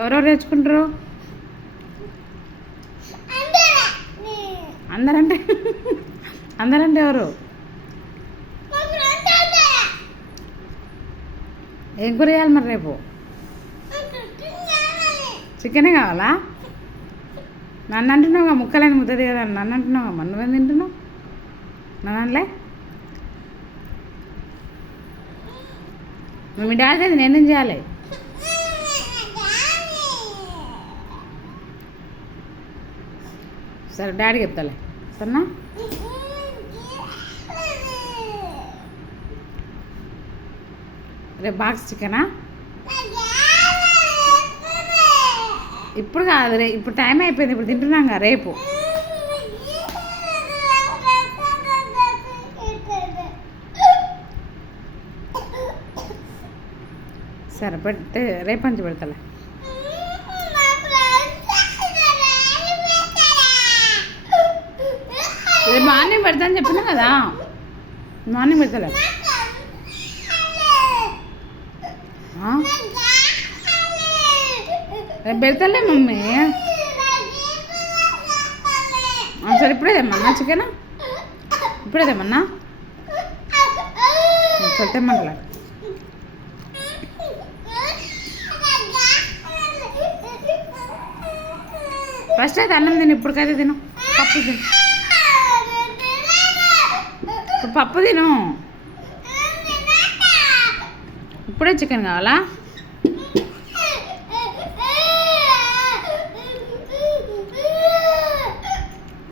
ఎవరెవరు తెచ్చుకుంటారు? అందరంటే అందరంటే ఎవరు? ఏం కూర చేయాలి మరి రేపు? చికెనే కావాలా? నన్ను అంటున్నావుగా ముక్కలేని ముద్దది కదా, నన్ను అంటున్నావుగా, మరి నువ్వేం తింటున్నావు? నన్ను అనలే. మీ డాడీ అది నేనేం చేయాలి? సరే డాడీకి చెప్తాలే, సరేనా? రేపు బాక్స్ చికెనా? ఇప్పుడు కాదు, ఇప్పుడు టైం అయిపోయింది, ఇప్పుడు తింటున్నాం కదా. రేపు సరే పెడితే రేపు నుంచి పెడతలే. రేపు మార్నింగ్ పెడతాను చెప్పినా కదా, మార్నింగ్ పెడతలే. రేపు పెడతలే మమ్మీ. సరే ఇప్పుడే తెమ్మన్నా చికెన్, ఇప్పుడే తెమ్మన్నా. సరే తెమ్మంటలే. ఫస్ట్ అయితే అన్నం తిను, ఇప్పటికైతే తిను. పప్పు తిను, పప్పు తిను. ఇప్పుడే చికెన్ కావాలా?